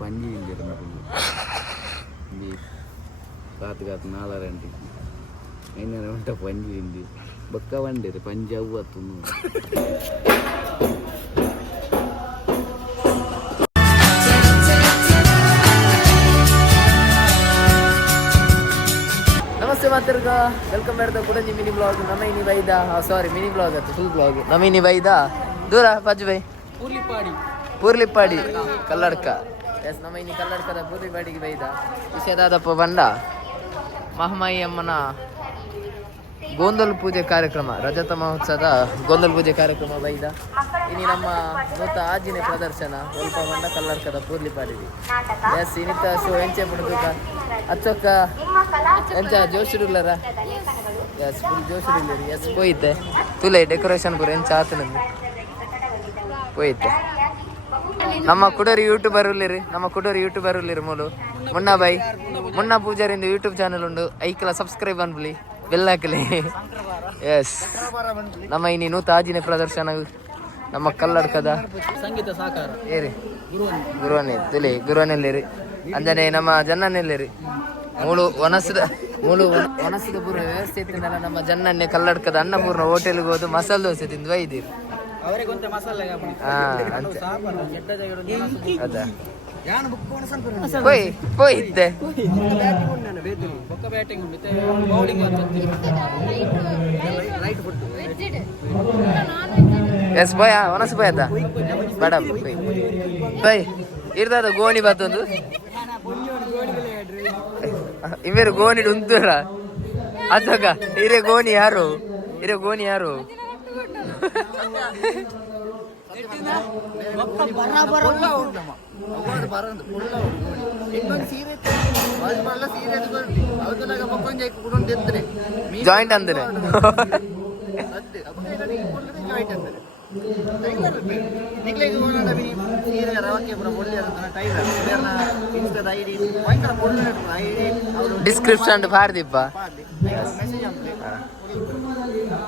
పంజి కాతు కాతు 4 అయినా వంట పంజింది బొక్క వండేది పంజి అవ్వతుంది. ನಮಸ್ತೆ ಮಾತಿರ್ಗ ವೆಲ್ಕಮ್ ಮಾಡ್ದ ಪುರಂಜಿ ಮಿನಿ ಬ್ಲಾಗ್ ನಮ್ಮ ಇನಿ ಬೈದ ಸಾರಿ ಮಿನಿ ಬ್ಲಾಗ್ ಆಯ್ತು ಫುಲ್ ಬ್ಲಾಗ್ ನಮ್ಮ ಇನಿ ಬೈದ ದೂರ ಪಜ್ಜು ಬೈ ಪೂರ್ಲಿಪ್ಪಾಡಿ ಕಲ್ಲಡ್ಕ ಎಸ್ ನಮ್ಮ ಇನಿ ಕಲ್ಲಡ್ಕದ ಪೂರ್ಲಿಪಾಡಿಗೆ ಬೈದ ವಿಷಯದಾದಪ್ಪ ಬಂಡ ಮಹಾಮಾಯಿ ಅಮ್ಮನ ಗೋಂದಲ್ ಪೂಜೆ ಕಾರ್ಯಕ್ರಮ ರಜತ ಮಹೋತ್ಸವದ ಗೋಂದಲ್ ಪೂಜೆ ಕಾರ್ಯಕ್ರಮ ಬೈದ ಇನಿ ನಮ್ಮ ನೂತ ಆಜಿನ ಪ್ರದರ್ಶನ ಸ್ವಲ್ಪ ಬಂಡ ಕಲ್ಲಡ್ಕದ ಪೂರ್ಲಿಪಾಡಿಗೆ ಎಸ್ ಇನಿತ ಶೋ ಎಂಚೆ ಪುಣದುಕ ಅಚ್ಚೊಕ್ಕ ಎಂಚ ಜೋಶುಡುಲ್ಲರ ಎಸ್ ಫುಲ್ ಜೋಶುಡುಲ್ಲರಿ ಎಸ್ ಪೋಯಿತೆ ತುಲೆ ಡೆಕೋರೇಷನ್ ಪೂರ ಎಂಚ ಆತನಂದು ಪೋಯಿತೆ ನಮ್ಮ ಕುಡರಿ ಯೂಟ್ಯೂಬರ್ ಉಲ್ಲಿರಿ ಮೂಲು ಮುನ್ನಾ ಬೈ ಮುನ್ನಾ ಪೂಜಾರಿಂದು ಯೂಟ್ಯೂಬ್ ಚಾನಲ್ ಉಂಡು ಐಕ್ಲ ಸಬ್ಸ್ಕ್ರೈಬ್ ಅನ್ಬಿಲಿ ಬೆಲ್ ಹಾಕಲಿ ಎಸ್ ನಮ್ಮ ಇನಿ ನೂತ ಆಜಿನ ಪ್ರದರ್ಶನ ನಮ್ಮ ಕಲ್ಲಡ್ಕದ ಸಂಗೀತ ಸಾಕಾರ ಏರಿ ಗುರುವನೇ ತುಲಿ ಗುರುವನೆಲ್ಲಿರಿ ಅಂಜನೆ ನಮ್ಮ ಜನ್ನನೆಲ್ಲಿರಿ ಮೂಳು ಒನಸದ ಪೂರ್ಣ ವ್ಯವಸ್ಥೆ ಇತ್ತಿಂದಲ್ಲ ನಮ್ಮ ಜನ್ನನ್ನೇ ಕಲ್ಲಡ್ಕದ ಅನ್ನಪೂರ್ಣ ಹೋಟೆಲ್ಗೆ ಹೋದು ಮಸಾಲೆ ದೋಸೆ ತಿಂದು ಒಯ್ದಿರಿ పోయిద్దే ಎಸ್ ಬಾಯ್ ಒನಸ್ ಬಾಯ್ ಅದ ಬೇಡ ಬಾಯ್ ಇರ್ದಾದ ಗೋಣಿ ಬತ್ತೊಂದು ಇವೇರು ಗೋಣಿ ಉಂತುರ ಅದಾಗ ಇರೇ ಗೋಣಿ ಯಾರು ಜಾಯಿಂಟ್ ಅಂದ್ರೆ ಡಿಸ್ಕ್ರಿಪ್ಷನ್ ಪಾಡ್ದಿಪ್ಪ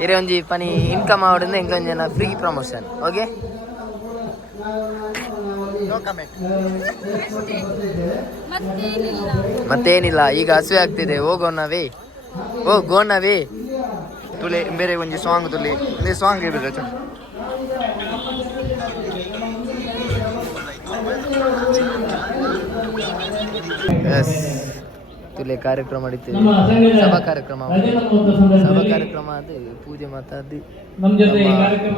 ಇರೇ ಒಂಜಿ ಪನಿ ಇನ್ಕಮ್ ಆವಡಿಂದ ಇಂಕೊಂಜಿ ಜನ ಫ್ರೀ ಪ್ರಮೋಷನ್ ಓಕೆ ಮತ್ತೇನಿಲ್ಲ ಈಗ ಹಸುವೆ ಆಗ್ತಿದೆ ಹೋಗೋಣವೇ ತುಲೆ ಬೇರೆ ಒಂಜಿ ಸಾಂಗ್ ತುಲೆ ಸಾಂಗ್ ಇರ್ಬೇಕು ಎಸ್ ತುಲೆ ಕಾರ್ಯಕ್ರಮ ನಡೀತಿದೆ ಸಭಾ ಕಾರ್ಯಕ್ರಮ ಅದು ಪೂಜೆ ಮಾತಾಡಿ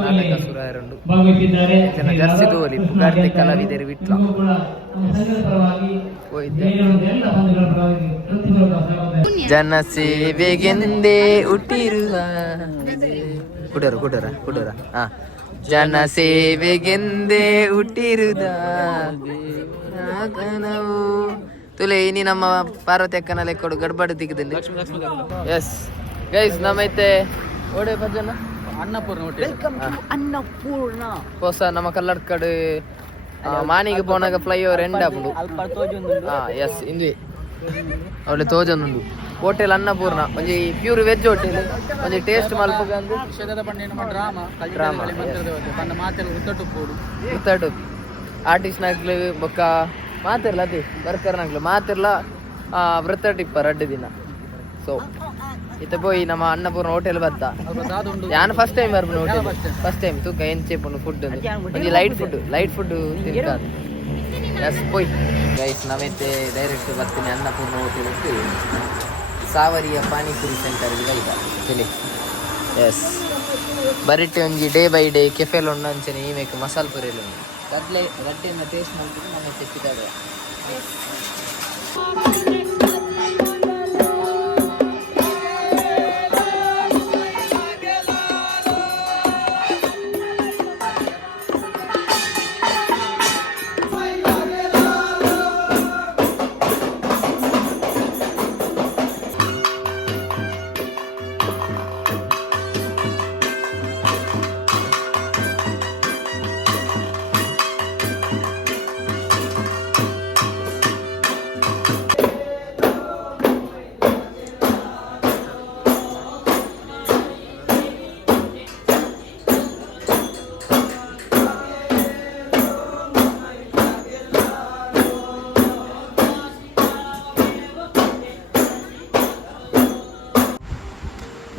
ನಾಟಕ ಸುರಾಯರುಂಡು ಜನ ಜರ್ಸಿದು ಒಲಿ ಪುಗಾರ್ತಿ ಕಲಾವಿದರು ಬಿಟ್ಲ ಹೋಯ್ತೆ ಜನ ಸೇವೆಗೆಂದೇ ಹುಟ್ಟಿರುವ ಕುಡರ ಜನ ಸೇವೆಗೆಂದೇ ಹುಟ್ಟಿರುದ ನಾವು ತುಲೆ ಇನಿ ನಮ್ಮ ಪಾರ್ವತಿ ಅಕ್ಕನ ಲೆಕ್ಕೊಡು ಗಡ್ಬಡ್ ದಿಕ್ಕದಲ್ಲಿ ಎಸ್ ಗೈಸ್ ನಮ್ಮೈತೆ ಓಡೆ ಭಜನ ಅನ್ನಪೂರ್ಣ ಹೊಸ ನಮ್ಮ ಕಲ್ಲಡ್ಕಡು ಮಾನಿಗೆ ಪೋನಾಗ ಫ್ಲೈಓವರ್ ಎಂಡ್ ಆಪುಂಡು ಎಸ್ ಇಂದ್ವಿ ಅವಳೆ ತೋಜೊಂದುಂಡು ಹೋಟೆಲ್ ಅನ್ನಪೂರ್ಣ ಒಂಜಿ ಪ್ಯೂರ್ ವೆಜ್ ಹೋಟೆಲ್ ಒಂಜಿ ಟೇಸ್ಟ್ ಮಲ್ಪಗಂದು ಉತ್ತಟು ಆರ್ಟಿಸ್ಟ್ ನಾಗ್ಲು ಬೊಕ್ಕ ಮಾತಿರ್ಲ ಅದೇ ಬರ್ಕರ್ನಾಗ್ಲು ಮಾತಿರ್ಲ ವೃತ್ತ ಟಿಪ್ಪ 2 ದಿನ ಸೊ ಇತ್ತ ಪೋಯಿ ನಮ್ಮ ಅನ್ನಪೂರ್ಣ ಹೋಟೆಲ್ ಬತ್ತ ಯಾನ್ ಫಸ್ಟ್ ಟೈಮ್ ಬರ್ಬೋದು ಹೋಟೆಲ್ ಫಸ್ಟ್ ಟೈಮ್ ತೂಕ ಎಂಚೆಪುಂಡು ಫುಡ್ ಒಂಜಿ ಲೈಟ್ ಫುಡ್ ತಿನ್ಕಾದ ಎಸ್ ಪೋಯ್ ಗೈಸ್ ನಮೈತೆ ಡೈರೆಕ್ಟ್ ಬರ್ತೀನಿ ಅನ್ನಪೂರ್ಣ ಹೋಟೆಲ್ ಇಟ್ಟು ಸಾವರಿಯ ಪಾನಿಪುರಿ ಸೆಂಟರ್ಗೆ ಬೈದ ತಿಳಿ ಎಸ್ ಬರಿಟ್ಟೆ ಒಂಜಿ ಡೇ ಬೈ ಡೇ ಕೆಫೆಲ್ ಉಂಡು ಅಂಚನೆ ಈ ಮೇಕ್ ಮಸಾಲ ಪುರಿಯಲ್ಲಿ ಉಂಡು ಗಡ್ಡೆಯಿಂದ ಟೇಸ್ಟ್ ಮಾಡ್ಬಿಟ್ಟು ನಮ್ಮ ತೆಕ್ಕಿದ್ದಾರೆ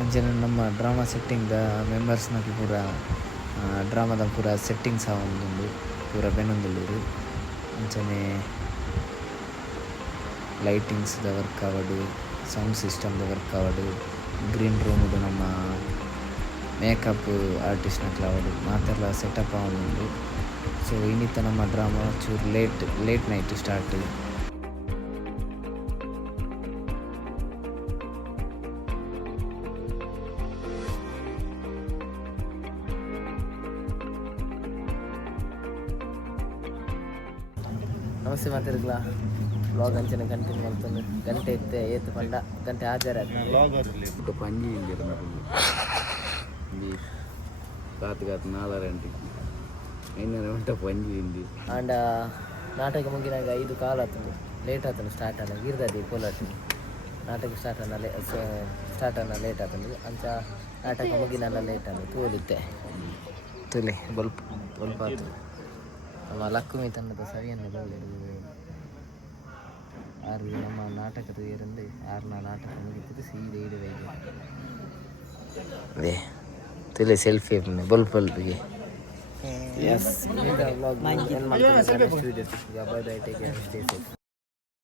ಅಂಚನೆ ನಮ್ಮ ಡ್ರಾಮಾ ಸೆಟ್ಟಿಂಗ್ದ ಮೆಂಬರ್ಸ್ನಕ್ಕೆ ಪೂರ ಡ್ರಾಮಾದ ಪೂರ ಸೆಟ್ಟಿಂಗ್ಸ್ ಆವೊಂದುಂಡು ಪೂರ ಬೆನ್ನೊಂದುಲ್ಲೆರ್. ಅಂಚನೆ ಲೈಟಿಂಗ್ಸ್ದ ವರ್ಕ್ ಆವಡು, ಸೌಂಡ್ ಸಿಸ್ಟಮ್ದ ವರ್ಕ್ ಆವಡು, ಗ್ರೀನ್ ರೂಮ್ದು ನಮ್ಮ ಮೇಕಪ್ ಆರ್ಟಿಸ್ಟ್ನಕ್ಲ ಆವಡು ಮಾತೆಲ್ಲ ಸೆಟಪ್ ಆವೊಂದುಂಡು. ಸೊ ಇನ್ನಿತ್ತ ನಮ್ಮ ಡ್ರಾಮಾ ಚೂರು ಲೇಟ್ ನೈಟ್ ಸ್ಟಾರ್ಟ್. ನಮಸ್ತೆ ಮಾತಿರ್ಲ ಬ್ಲಾಗ್ ಅಂಚನೆ ಕಂಟಿನ್ಯೂ ಮಾಡ್ಕೊಂಡು ಗಂಟೆ ಇತ್ತೆ ಏತು ಪಂಡ ಗಂಟೆ ಹಾಜರ ಪಂಜಿ ಕಾತು 4 ಗಂಟೆಗೆ 5 ಗಂಟೆ ಪಂಜಿ ಇಂದಿ ಆಂಡ ನಾಟಕ ಮುಗಿನಾಗ 5 ಕಾಲು ಆತಂದು ಲೇಟ್ ಆತಂದು ಸ್ಟಾರ್ಟ್ ಆನ ಗಿರ್ದದಿ ಕೋಲಾಟ ನಾಟಕ ಸ್ಟಾರ್ಟ್ ಆನ ಲೇಟ್ ಆತಂದು ಅಂಚ ನಾಟಕ ಮುಗಿನಲ್ಲ ಲೇಟ್ ಆನ ತೂಲಿತ್ತೆ ತುಲಿ ಬಲ್ಪ್ ಆತು. ನಮ್ಮ ಲಕ್ಕುಮಿ ತಂಡದ ಸವಿಯನ್ನು ಆರು ನಮ್ಮ ನಾಟಕದ ಏರಂದು 6ನ ನಾಟಕ ಮುಗಿತಿದ್ದು ಸೀದೆ ಇಡುವೆಗೆ ಅದೇ ತುಲೆ ಸೆಲ್ಫಿ ಬಲ್ಪಿಗೆ. ಎಸ್ ಬ್ಲಾಗ್ ಏನು ಮಾಡ್ತಾರೆ.